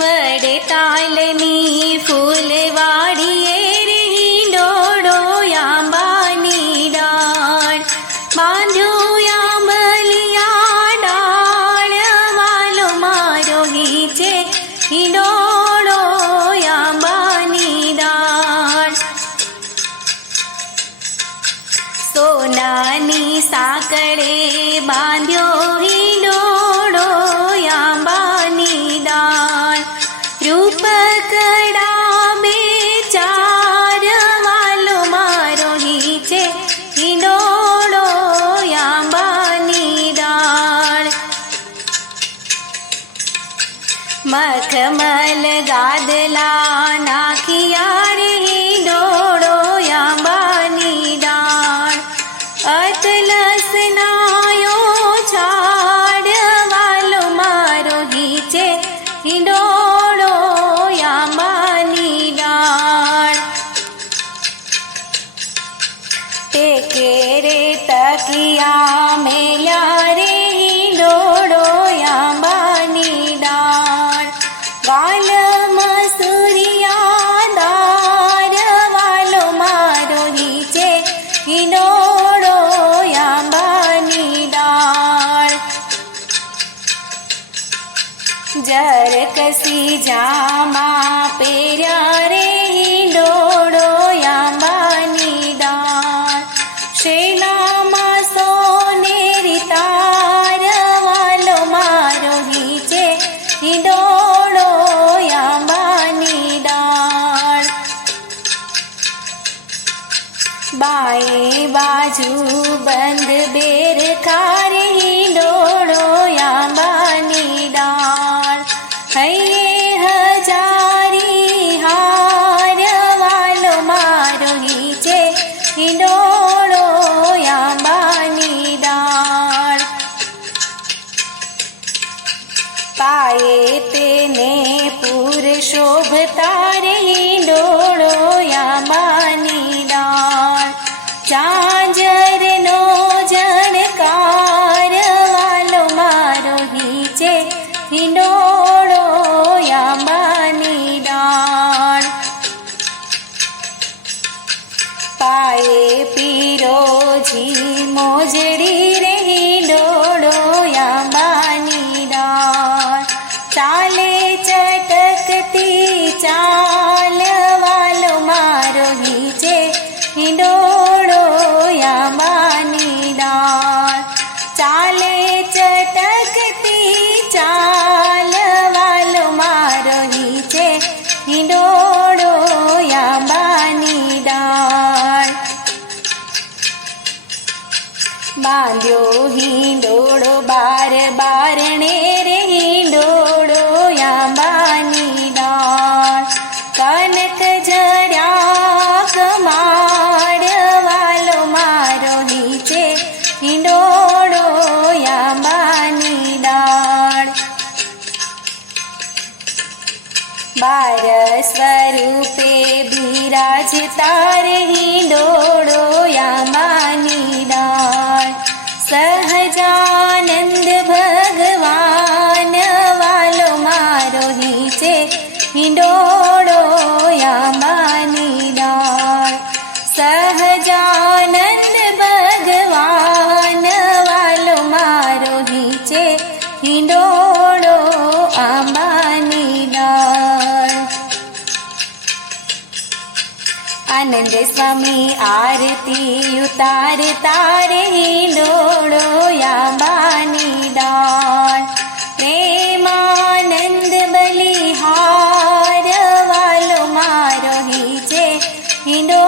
વડતાલની ફૂલવાડીએ રહી ડોળો આંબાની ડાળ બાંધ્યો આંબલિયા ડાળ વાલો મારો ગીચે હિંડોળો આંબાની ડાળ સોનાની સાંકળે બાંધ્યો હિંડોળો આંબાની ડાળ મખમલ ગાદલા નાખિયા રે ડોળો યાંબાની ડાળ અતલસ નાયો છાડ વાલો મારો ગીચે ડોળો યાંબાની ડાળ તે કેરે તકિયા મેલ્યા કસી જામા પેર્યા રે ડોડો યાંબાની ડાળ. શેલામાં સોનેરી તાર વાલો મારો નીચે ડોડો યાંબાની ડાળ. બાએ બાજુ બંધ બેર કારે પાયે તેને પૂર શોભતા રે ડોળો યામાની ડાળ ચાંજરનો ચાલે ચટકતી ચાલ વાલો મારો નીચે હિંડોળો યાંબાની ડાળ. બાંધ્યો હિંડોળો બાર બારણે બાર સ્વરૂપે બિરાજ તાર ડોળો યામાની ડાળ. સહજાનંદ ભગવાન વાલો મારો નીચે હિંડોળો યામાની આનંદ સ્વામી આરતી ઉતાર તારે લોડો યામાની દાન પ્રેમાનંદ બલિહાર વાલો મારો હી છે, હિંડો